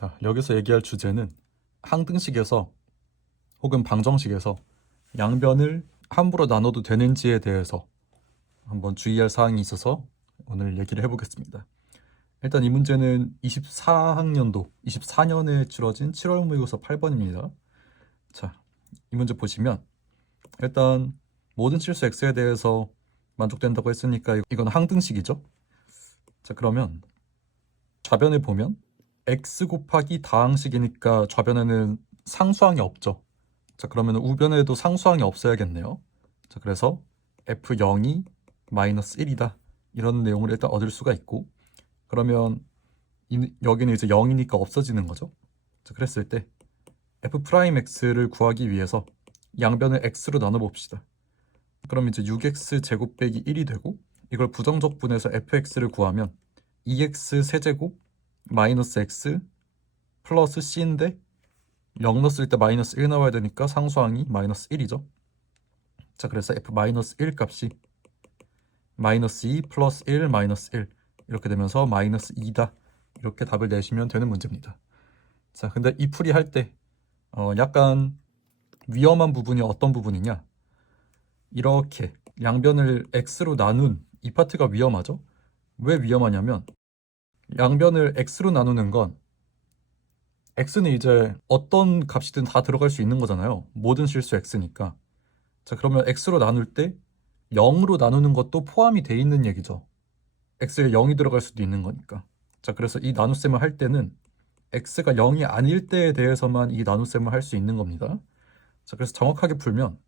자, 여기서 얘기할 주제는 항등식에서 혹은 방정식에서 양변을 함부로 나눠도 되는지에 대해서 한번 주의할 사항이 있어서 오늘 얘기를 해보겠습니다. 일단 이 문제는 24학년도 24년에 치러진 7월 모의고사 8번입니다. 자, 이 문제 보시면 일단 모든 실수 x에 대해서 만족된다고 했으니까 이건 항등식이죠. 자, 그러면 좌변을 보면 x 곱하기 다항식이니까 좌변에는 상수항이 없죠. 자, 그러면 우변에도 상수항이 없어야겠네요. 자, 그래서 f0이 마이너스 1이다. 이런 내용을 일단 얻을 수가 있고, 그러면 여기는 이제 0이니까 없어지는 거죠. 자, 그랬을 때 f'x를 구하기 위해서 양변을 x로 나눠봅시다. 그럼 이제 6x 제곱 빼기 1이 되고, 이걸 부정적분해서 fx를 구하면 2x 세제곱 마이너스 x 플러스 c인데 0 넣었을 때 마이너스 1 나와야 되니까 상수항이 마이너스 1이죠. 자, 그래서 f 마이너스 1 값이 마이너스 2 플러스 1 마이너스 1 이렇게 되면서 마이너스 2다. 이렇게 답을 내시면 되는 문제입니다. 자, 근데 이 풀이 할 때 약간 위험한 부분이 어떤 부분이냐, 이렇게 양변을 x로 나눈 이 파트가 위험하죠. 왜 위험하냐면 양변을 x로 나누는 건 x는 이제 어떤 값이든 다 들어갈 수 있는 거잖아요. 모든 실수 x니까. 자, 그러면 x로 나눌 때 0으로 나누는 것도 포함이 돼 있는 얘기죠. x에 0이 들어갈 수도 있는 거니까. 자, 그래서 이 나눗셈을 할 때는 x가 0이 아닐 때에 대해서만 이 나눗셈을 할 수 있는 겁니다. 자, 그래서 정확하게 풀면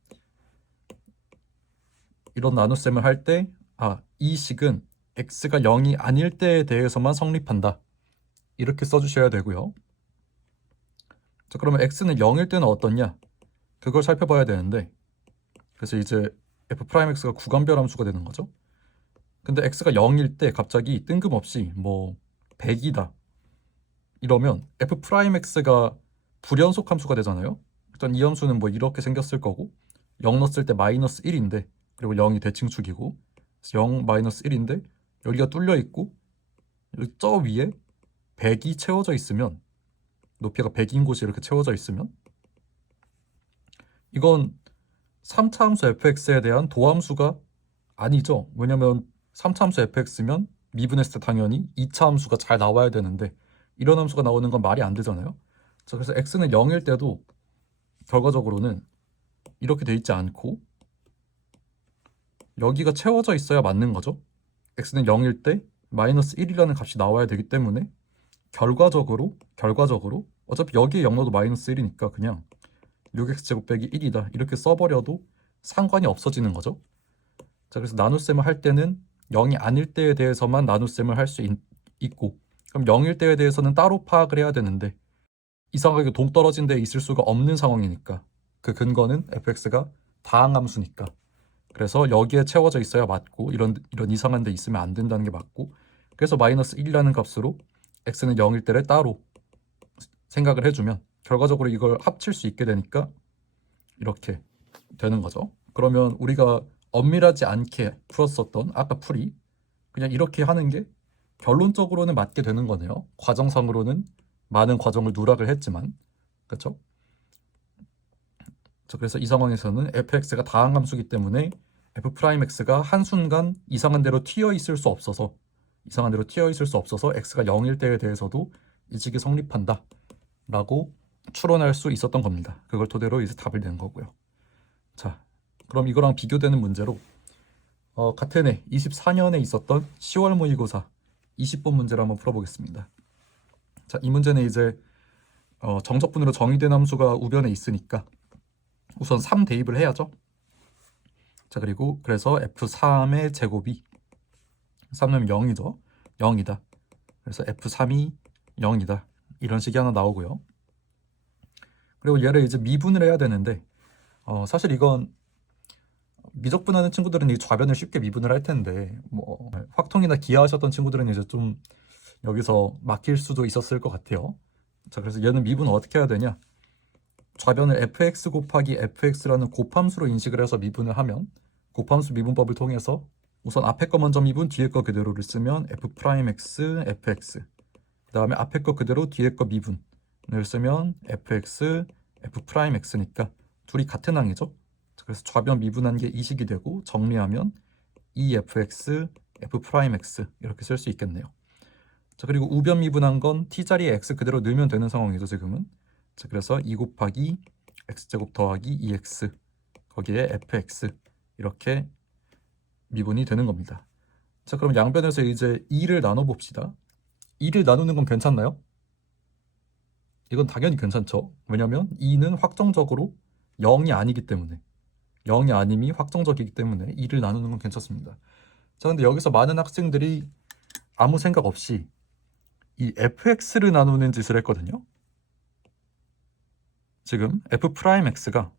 이런 나눗셈을 할 때 이 식은 x가 0이 아닐 때에 대해서만 성립한다. 이렇게 써주셔야 되고요. 자, 그러면 x는 0일 때는 어떻냐? 그걸 살펴봐야 되는데, 그래서 이제 f'x가 구간별 함수가 되는 거죠. 근데 x가 0일 때 갑자기 뜬금없이 뭐 100이다 이러면 f'x가 불연속 함수가 되잖아요. 일단 이 함수는 뭐 이렇게 생겼을 거고, 0 넣었을 때 마이너스 1인데, 그리고 0이 대칭축이고 0 마이너스 1인데 여기가 뚫려 있고 저 위에 100이 채워져 있으면, 높이가 100인 곳이 이렇게 채워져 있으면 이건 3차 함수 fx에 대한 도함수가 아니죠. 왜냐면 3차 함수 fx면 미분했을 때 당연히 2차 함수가 잘 나와야 되는데 이런 함수가 나오는 건 말이 안 되잖아요. 자, 그래서 x는 0일 때도 결과적으로는 이렇게 돼 있지 않고 여기가 채워져 있어야 맞는 거죠. x는 0일 때 마이너스 1이라는 값이 나와야 되기 때문에 결과적으로 어차피 여기에 0 넣어도 마이너스 1이니까 그냥 6x 제곱 빼기 1이다 이렇게 써버려도 상관이 없어지는 거죠. 자, 그래서 나눗셈을 할 때는 0이 아닐 때에 대해서만 나눗셈을 할 수 있고, 그럼 0일 때에 대해서는 따로 파악을 해야 되는데 이상하게 동떨어진 데에 있을 수가 없는 상황이니까, 그 근거는 fx가 다항함수니까, 그래서 여기에 채워져 있어야 맞고 이런 이상한 데 있으면 안 된다는 게 맞고, 그래서 마이너스 1이라는 값으로 x는 0일 때를 따로 생각을 해주면 결과적으로 이걸 합칠 수 있게 되니까 이렇게 되는 거죠. 그러면 우리가 엄밀하지 않게 풀었었던 아까 풀이 그냥 이렇게 하는 게 결론적으로는 맞게 되는 거네요. 과정상으로는 많은 과정을 누락을 했지만, 그렇죠? 그래서 이 상황에서는 fx가 다항함수기 때문에 f'x가 한순간 이상한 대로 튀어 있을 수 없어서 x가 0일 때에 대해서도 이 식이 성립한다 라고 추론할 수 있었던 겁니다. 그걸 토대로 이제 답을 낸 거고요. 자, 그럼 이거랑 비교되는 문제로 같은 해 24년에 있었던 10월 모의고사 20번 문제를 한번 풀어보겠습니다. 자, 이 문제는 이제 정적분으로 정의된 함수가 우변에 있으니까 우선 3 대입을 해야죠. 자, 그리고 그래서 f3의 제곱이 3은 0이죠. 0이다. 그래서 f3이 0이다. 이런 식이 하나 나오고요. 그리고 얘를 이제 미분을 해야 되는데 사실 이건 미적분하는 친구들은 이 좌변을 쉽게 미분을 할 텐데 뭐 확통이나 기하하셨던 친구들은 이제 좀 여기서 막힐 수도 있었을 것 같아요. 자, 그래서 얘는 미분을 어떻게 해야 되냐? 좌변을 fx 곱하기 fx라는 곱함수로 인식을 해서 미분을 하면, 곱함수 미분법을 통해서 우선 앞에 거 먼저 미분, 뒤에 거 그대로를 쓰면 f'x fx 그 다음에 앞에 거 그대로 뒤에 거 미분을 쓰면 fx, f'x니까 둘이 같은 항이죠. 그래서 좌변 미분한 게 이식이 되고 정리하면 2fx, f'x 이렇게 쓸 수 있겠네요. 자, 그리고 우변 미분한 건 t자리에 x 그대로 넣으면 되는 상황이죠, 지금은. 자, 그래서 2 곱하기 x제곱 더하기 2x 거기에 fx 이렇게 미분이 되는 겁니다. 자, 그럼 양변에서 이제 2를 나눠봅시다. 2를 나누는 건 괜찮나요? 이건 당연히 괜찮죠. 왜냐면 2는 확정적으로 0이 아니기 때문에 0이 아님이 확정적이기 때문에 2를 나누는 건 괜찮습니다. 자, 근데 여기서 많은 학생들이 아무 생각 없이 이 fx를 나누는 짓을 했거든요. 지금 f'x가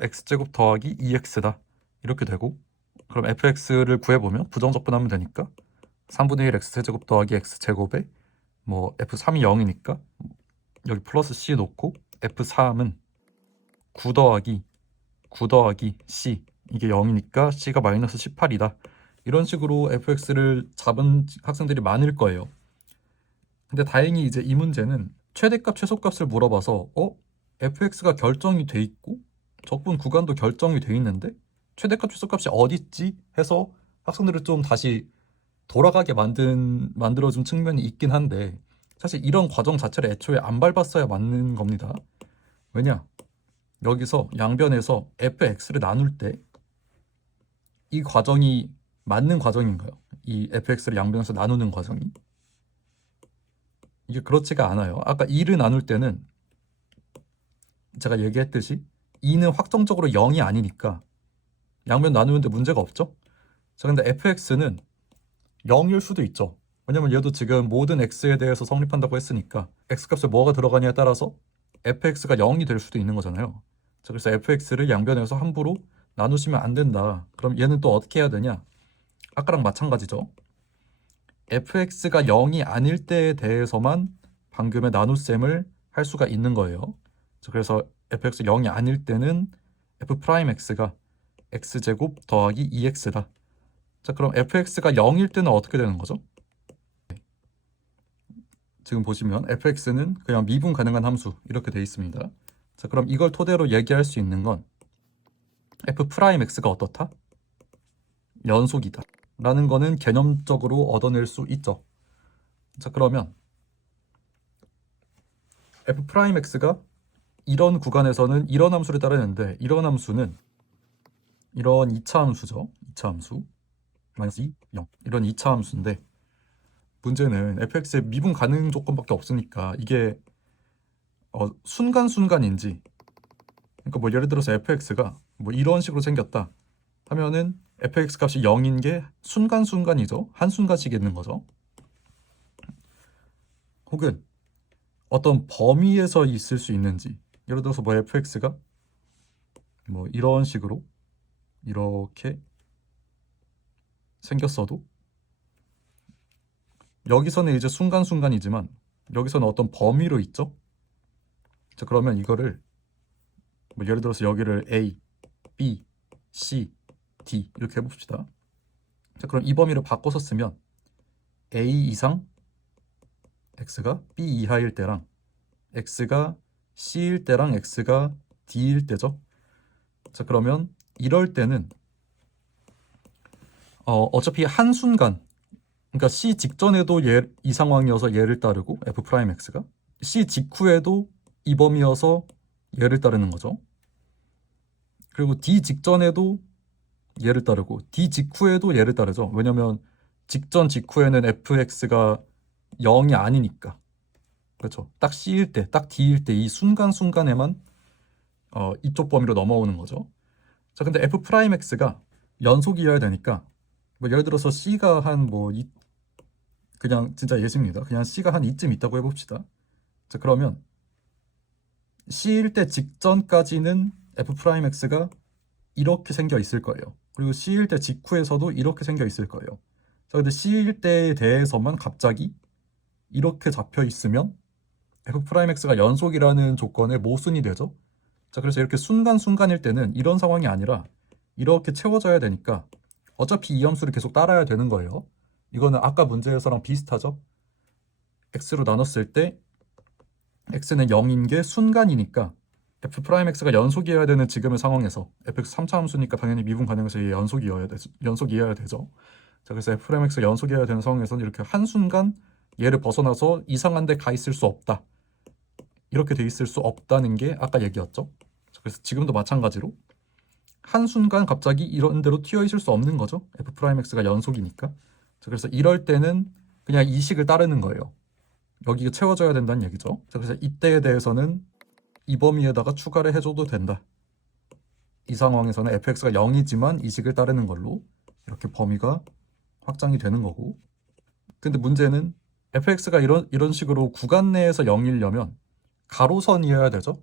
x제곱 더하기 2x다 이렇게 되고, 그럼 fx를 구해보면 부정적분하면 되니까 3분의 1 x제곱 더하기 x제곱에 뭐 f3이 0이니까 여기 플러스 c 놓고 f3은 9 더하기 c 이게 0이니까 c가 마이너스 18이다. 이런 식으로 fx를 잡은 학생들이 많을 거예요. 근데 다행히 이제 이 문제는 최대값 최소값을 물어봐서 fx가 결정이 돼 있고 적분 구간도 결정이 돼 있는데 최대값 최소값이 어디 있지 해서 학생들을 좀 다시 돌아가게 만들어준 측면이 있긴 한데, 사실 이런 과정 자체를 애초에 안 밟았어야 맞는 겁니다. 왜냐? 여기서 양변에서 fx를 나눌 때 이 과정이 맞는 과정인가요? 이 fx를 양변에서 나누는 과정이? 이게 그렇지가 않아요. 아까 2를 나눌 때는 제가 얘기했듯이 2는 확정적으로 0이 아니니까 양변 나누는데 문제가 없죠? 자, 근데 fx는 0일 수도 있죠. 왜냐면 얘도 지금 모든 x에 대해서 성립한다고 했으니까 x값에 뭐가 들어가냐에 따라서 fx가 0이 될 수도 있는 거잖아요. 자, 그래서 fx를 양변에서 함부로 나누시면 안 된다. 그럼 얘는 또 어떻게 해야 되냐? 아까랑 마찬가지죠. fx가 0이 아닐 때에 대해서만 방금의 나눗셈을 할 수가 있는 거예요. 자, 그래서 fx 0이 아닐 때는 f'x가 x제곱 더하기 2x다. 자, 그럼 fx가 0일 때는 어떻게 되는 거죠? 지금 보시면 fx는 그냥 미분 가능한 함수 이렇게 돼 있습니다. 자, 그럼 이걸 토대로 얘기할 수 있는 건 f'x가 어떻다? 연속이다 라는 거는 개념적으로 얻어낼 수 있죠. 자, 그러면 f'x가 이런 구간에서는 이런 함수를 따르는데, 이런 함수는 이런 2차 함수죠. 2차 함수 마이너스 2, 0 이런 2차 함수인데, 문제는 fx의 미분 가능 조건밖에 없으니까 이게 순간순간인지, 그러니까 뭐 예를 들어서 fx가 뭐 이런 식으로 생겼다 하면은 fx 값이 0인 게 순간순간이죠. 한순간씩 있는 거죠. 혹은 어떤 범위에서 있을 수 있는지, 예를 들어서 뭐 fx가 뭐 이런 식으로 이렇게 생겼어도 여기서는 이제 순간순간이지만 여기서는 어떤 범위로 있죠. 자, 그러면 이거를 뭐 예를 들어서 여기를 A, B, C, D 이렇게 해봅시다. 자, 그럼 이 범위를 바꿔서 쓰면 A 이상 X가 B 이하일 때랑 X가 C일 때랑 X가 D일 때죠. 자, 그러면 이럴 때는 어차피 한순간, 그러니까 C 직전에도 이 상황이어서 얘를 따르고 f'x가 C 직후에도 이 범위여서 얘를 따르는 거죠. 그리고 D 직전에도 얘를 따르고 D 직후에도 얘를 따르죠. 왜냐면 직전 직후에는 fx가 0이 아니니까. 그렇죠. 딱 C일 때, 딱 D일 때 이 순간순간에만 이쪽 범위로 넘어오는 거죠. 자, 근데 f'x가 연속이어야 되니까 뭐 예를 들어서 C가 한 그냥 진짜 예시입니다. 그냥 C가 한 이쯤 있다고 해봅시다. 자, 그러면 C일 때 직전까지는 f'x가 이렇게 생겨 있을 거예요. 그리고 C일 때 직후에서도 이렇게 생겨 있을 거예요. 자, 근데 C일 때에 대해서만 갑자기 이렇게 잡혀 있으면 f'x가 연속이라는 조건의 모순이 되죠. 자, 그래서 이렇게 순간순간일 때는 이런 상황이 아니라 이렇게 채워져야 되니까 어차피 이 함수를 계속 따라야 되는 거예요. 이거는 아까 문제에서랑 비슷하죠. x로 나눴을 때 x는 0인 게 순간이니까 f'x가 연속이어야 되는 지금의 상황에서 fx 3차 함수니까 당연히 미분 가능해서 얘 연속이어야 되죠. 자, 그래서 f'x가 연속이어야 되는 상황에서는 이렇게 한순간 얘를 벗어나서 이상한 데 가 있을 수 없다. 이렇게 돼 있을 수 없다는 게 아까 얘기였죠. 자, 그래서 지금도 마찬가지로 한순간 갑자기 이런 데로 튀어 있을 수 없는 거죠. f'x가 연속이니까. 자, 그래서 이럴 때는 그냥 이 식을 따르는 거예요. 여기가 채워져야 된다는 얘기죠. 자, 그래서 이때에 대해서는 이 범위에다가 추가를 해줘도 된다. 이 상황에서는 fx가 0이지만 이 식을 따르는 걸로 이렇게 범위가 확장이 되는 거고. 근데 문제는 fx가 이런 식으로 구간 내에서 0이려면 가로선이어야 되죠.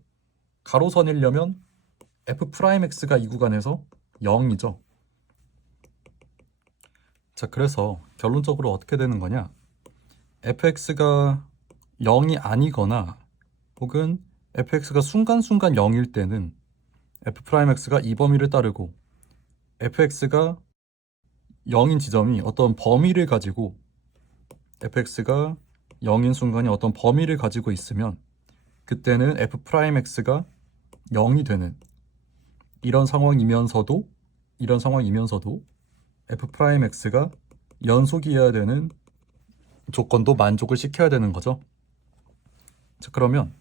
가로선이려면 f'x가 이 구간에서 0이죠. 자, 그래서 결론적으로 어떻게 되는 거냐? fx가 0이 아니거나 혹은 fx가 순간순간 0일 때는 f'x가 이 범위를 따르고 fx가 0인 지점이 어떤 범위를 가지고 fx가 0인 순간이 어떤 범위를 가지고 있으면 그때는 f'x가 0이 되는 이런 상황이면서도 f'x가 연속이어야 되는 조건도 만족을 시켜야 되는 거죠. 자, 그러면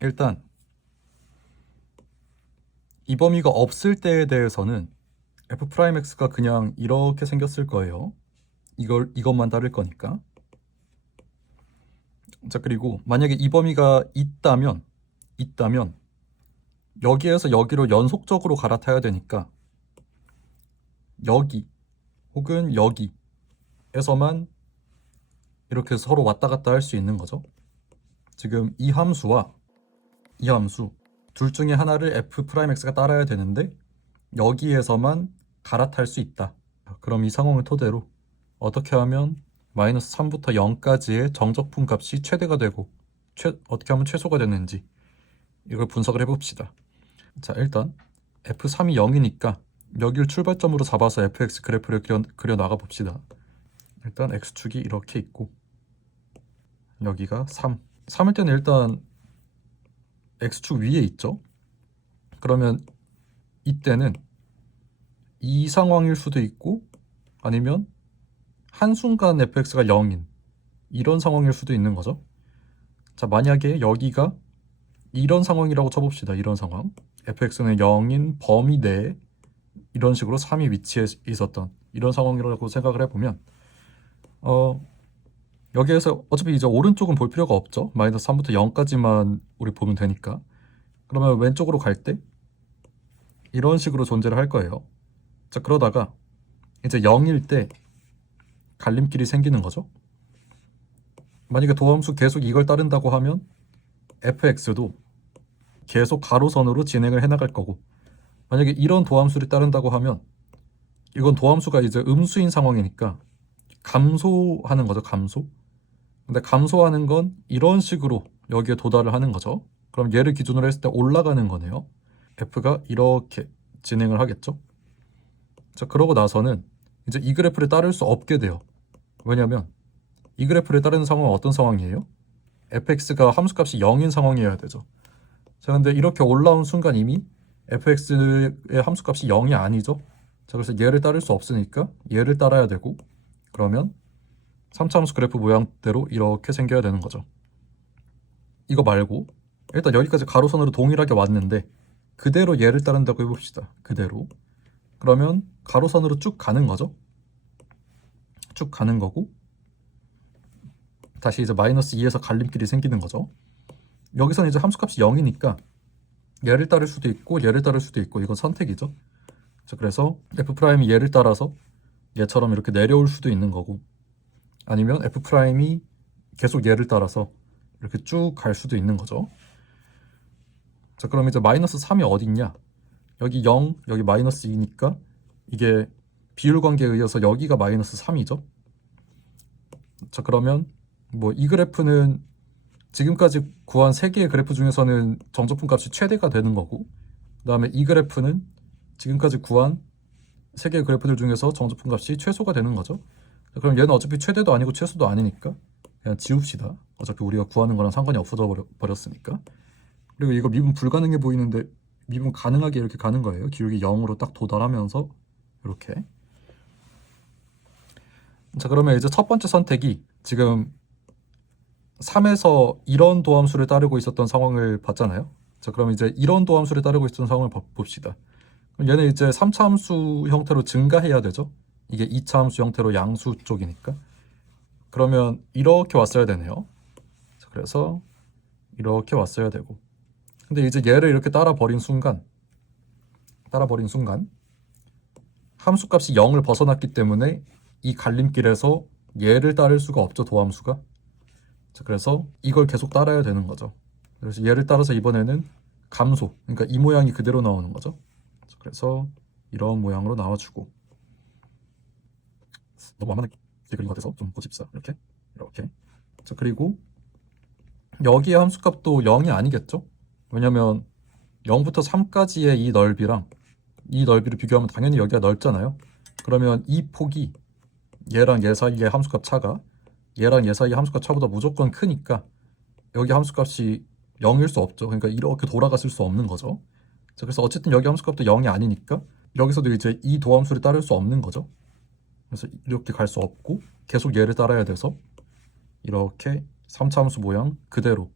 일단 이 범위가 없을 때에 대해서는 f'x가 그냥 이렇게 생겼을 거예요. 이것만 따를 거니까. 자, 그리고 만약에 이 범위가 있다면 여기에서 여기로 연속적으로 갈아타야 되니까 여기 혹은 여기에서만 이렇게 서로 왔다 갔다 할 수 있는 거죠. 지금 이 함수와 이 함수 둘 중에 하나를 f'x가 따라야 되는데 여기에서만 갈아탈 수 있다. 그럼 이 상황을 토대로 어떻게 하면 마이너스 3부터 0까지의 정적분 값이 최대가 되고 어떻게 하면 최소가 되는지 이걸 분석을 해봅시다. 자, 일단 f3이 0이니까 여기를 출발점으로 잡아서 fx 그래프를 그려 나가 봅시다. 일단 x축이 이렇게 있고 여기가 3일 때는 일단 x축 위에 있죠. 그러면 이때는 이 상황일 수도 있고 아니면 한순간 fx가 0인 이런 상황일 수도 있는 거죠. 자, 만약에 여기가 이런 상황이라고 쳐봅시다. 이런 상황 fx는 0인 범위 내에 이런 식으로 3이 위치해 있었던 이런 상황이라고 생각을 해보면 여기에서 어차피 이제 오른쪽은 볼 필요가 없죠. 마이너스 3부터 0까지만 우리 보면 되니까. 그러면 왼쪽으로 갈 때 이런 식으로 존재를 할 거예요. 자, 그러다가 이제 0일 때 갈림길이 생기는 거죠. 만약에 도함수 계속 이걸 따른다고 하면 fx도 계속 가로선으로 진행을 해나갈 거고, 만약에 이런 도함수를 따른다고 하면 이건 도함수가 이제 음수인 상황이니까 감소하는 거죠. 감소. 근데 감소하는 건 이런 식으로 여기에 도달을 하는 거죠. 그럼 얘를 기준으로 했을 때 올라가는 거네요. f가 이렇게 진행을 하겠죠. 자, 그러고 나서는 이제 이 그래프를 따를 수 없게 돼요. 왜냐면 이 그래프를 따르는 상황은 어떤 상황이에요? fx가 함수값이 0인 상황이어야 되죠. 자, 근데 이렇게 올라온 순간 이미 fx의 함수값이 0이 아니죠. 자, 그래서 얘를 따를 수 없으니까 얘를 따라야 되고, 그러면 3차 함수 그래프 모양대로 이렇게 생겨야 되는 거죠. 이거 말고 일단 여기까지 가로선으로 동일하게 왔는데 그대로 얘를 따른다고 해봅시다. 그대로. 그러면 가로선으로 쭉 가는 거죠. 쭉 가는 거고 다시 이제 마이너스 2에서 갈림길이 생기는 거죠. 여기서는 이제 함수값이 0이니까 얘를 따를 수도 있고 얘를 따를 수도 있고 이건 선택이죠. 자, 그래서 f'이 얘를 따라서 얘처럼 이렇게 내려올 수도 있는 거고, 아니면 f'이 계속 얘를 따라서 이렇게 쭉 갈 수도 있는 거죠. 자, 그럼 이제 마이너스 3이 어딨냐? 여기 0, 여기 마이너스 2니까 이게 비율 관계에 의해서 여기가 마이너스 3이죠. 자, 그러면 뭐 이 그래프는 지금까지 구한 3개의 그래프 중에서는 정적분 값이 최대가 되는 거고, 그 다음에 이 그래프는 지금까지 구한 3개의 그래프들 중에서 정적분 값이 최소가 되는 거죠. 자, 그럼 얘는 어차피 최대도 아니고 최소도 아니니까 그냥 지웁시다. 어차피 우리가 구하는 거랑 상관이 없어져 버렸으니까. 그리고 이거 미분 불가능해 보이는데 미분 가능하게 이렇게 가는 거예요. 기울기 0으로 딱 도달하면서 이렇게. 자, 그러면 이제 첫 번째 선택이 지금 3에서 이런 도함수를 따르고 있었던 상황을 봤잖아요. 자, 그럼 이제 이런 도함수를 따르고 있었던 상황을 봅시다. 그럼 얘는 이제 3차 함수 형태로 증가해야 되죠. 이게 2차 함수 형태로 양수 쪽이니까. 그러면 이렇게 왔어야 되네요. 자, 그래서 이렇게 왔어야 되고. 근데 이제 얘를 이렇게 따라버린 순간 함수값이 0을 벗어났기 때문에 이 갈림길에서 얘를 따를 수가 없죠, 도함수가. 자, 그래서 이걸 계속 따라야 되는 거죠. 그래서 얘를 따라서 이번에는 감소, 그러니까 이 모양이 그대로 나오는 거죠. 자, 그래서 이런 모양으로 나와주고. 너무 만만하게 그린 것 같아서 좀 고집사. 이렇게. 자, 그리고 여기의 함수값도 0이 아니겠죠? 왜냐면 0부터 3까지의 이 넓이랑 이 넓이를 비교하면 당연히 여기가 넓잖아요. 그러면 이 폭이 얘랑 얘 사이의 함수값 차가 얘랑 얘 사이의 함수값 차보다 무조건 크니까 여기 함수값이 0일 수 없죠. 그러니까 이렇게 돌아갔을 수 없는 거죠. 자, 그래서 어쨌든 여기 함수값도 0이 아니니까 여기서도 이제 이 도함수를 따를 수 없는 거죠. 그래서 이렇게 갈 수 없고 계속 얘를 따라야 돼서 이렇게 3차 함수 모양 그대로,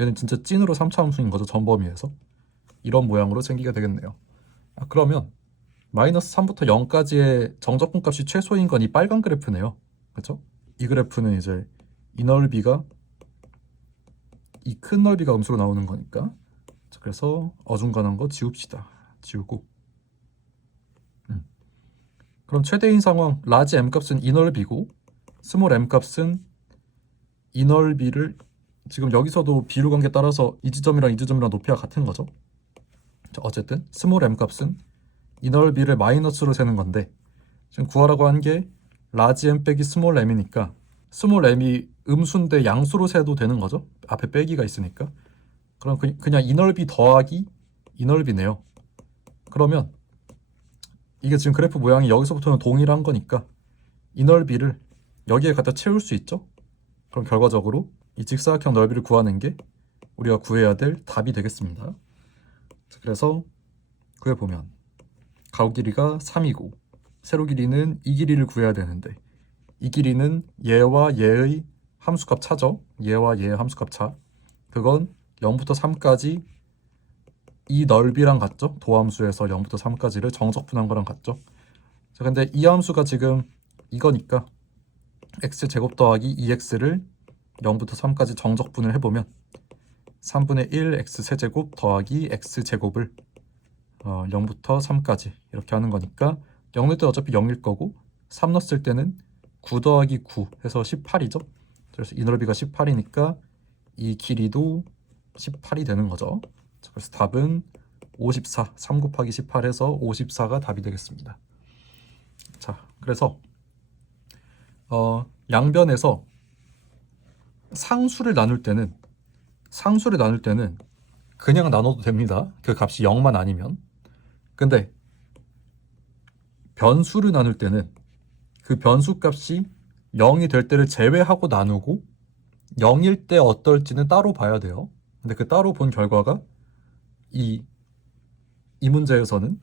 얘는 진짜 찐으로 3차 함수인 거죠. 전범위에서 이런 모양으로 생기게 되겠네요. 그러면 마이너스 3부터 0까지의 정적분 값이 최소인 건 이 빨간 그래프네요. 그렇죠? 이 그래프는 이제 이 넓이가 이 큰 넓이가 음수로 나오는 거니까. 자, 그래서 어중간한 거 지웁시다. 지우고. 그럼 최대인 상황 라지 m 값은 이 넓이고 스몰 m 값은 이 넓이를, 지금 여기서도 비율 관계 따라서 이 지점이랑 이 지점이랑 높이가 같은 거죠. 자, 어쨌든 스몰 m 값은 이 넓이를 마이너스로 세는 건데 지금 구하라고 한 게 라지 m 빼기 스몰 m이니까 스몰 m이 음수인데 양수로 세도 되는 거죠. 앞에 빼기가 있으니까. 그럼 그냥 이 넓이 더하기 이 넓이네요. 그러면 이게 지금 그래프 모양이 여기서부터는 동일한 거니까 이 넓이를 여기에 갖다 채울 수 있죠. 그럼 결과적으로 이 직사각형 넓이를 구하는 게 우리가 구해야 될 답이 되겠습니다. 그래서 구해보면 가로 길이가 3이고 세로 길이는 이 길이를 구해야 되는데 이 길이는 얘와 얘의 함수값 차죠. 얘와 얘의 함수값 차. 그건 0부터 3까지 이 넓이랑 같죠. 도함수에서 0부터 3까지를 정적분한 거랑 같죠. 자, 근데 이 함수가 지금 이거니까 x제곱 더하기 2x를 0부터 3까지 정적분을 해보면 3분의 1 x세제곱 더하기 x제곱을 0부터 3까지 이렇게 하는 거니까 0 넣을 때 어차피 0일 거고 3 넣었을 때는 9 더하기 9 해서 18이죠. 그래서 이 넓이가 18이니까 이 길이도 18이 되는 거죠. 그래서 답은 54, 3 곱하기 18 해서 54가 답이 되겠습니다. 자, 그래서 양변에서 상수를 나눌 때는 그냥 나눠도 됩니다. 그 값이 0만 아니면. 근데 변수를 나눌 때는 그 변수 값이 0이 될 때를 제외하고 나누고 0일 때 어떨지는 따로 봐야 돼요. 근데 그 따로 본 결과가 이 문제에서는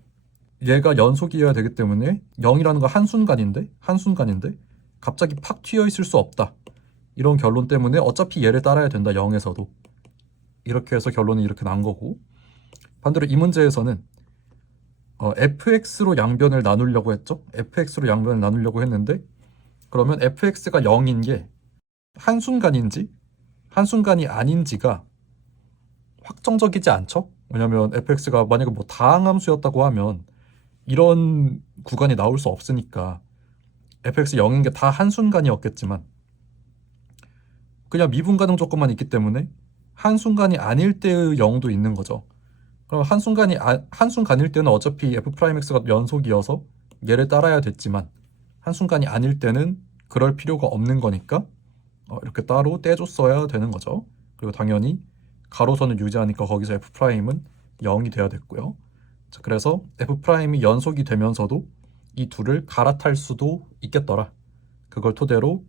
얘가 연속이어야 되기 때문에 0이라는 거 한순간인데 갑자기 팍 튀어 있을 수 없다. 이런 결론 때문에 어차피 얘를 따라야 된다. 0에서도. 이렇게 해서 결론이 이렇게 난 거고, 반대로 이 문제에서는 fx로 양변을 나누려고 했죠. fx로 양변을 나누려고 했는데 그러면 fx가 0인 게 한순간인지 한순간이 아닌지가 확정적이지 않죠. 왜냐면 fx가 만약에 뭐 다항함수였다고 하면 이런 구간이 나올 수 없으니까 fx 0인 게 다 한순간이었겠지만 그냥 미분 가능 조건만 있기 때문에 한순간이 아닐 때의 0도 있는 거죠. 그럼 한순간일 때는 어차피 f'x가 연속이어서 얘를 따라야 됐지만 한순간이 아닐 때는 그럴 필요가 없는 거니까 이렇게 따로 떼줬어야 되는 거죠. 그리고 당연히 가로선을 유지하니까 거기서 f'은 0이 돼야 됐고요. 자, 그래서 f'이 연속이 되면서도 이 둘을 갈아탈 수도 있겠더라. 그걸 토대로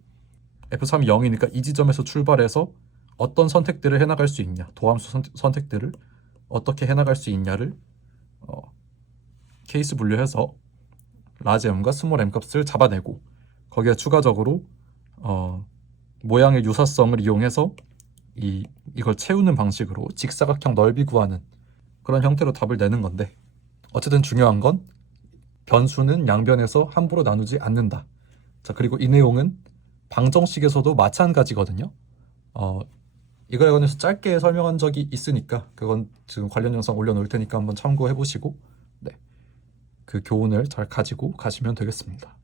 F3이 0이니까 이 지점에서 출발해서 어떤 선택들을 해나갈 수 있냐, 도함수 선택들을 어떻게 해나갈 수 있냐를 케이스 분류해서 라지 m과 스몰 m 값을 잡아내고 거기에 추가적으로 모양의 유사성을 이용해서 이걸 채우는 방식으로 직사각형 넓이 구하는 그런 형태로 답을 내는 건데, 어쨌든 중요한 건 변수는 양변에서 함부로 나누지 않는다. 자, 그리고 이 내용은 방정식에서도 마찬가지거든요. 이거에 관해서 짧게 설명한 적이 있으니까 그건 지금 관련 영상 올려놓을 테니까 한번 참고해 보시고 그 교훈을 잘 가지고 가시면 되겠습니다.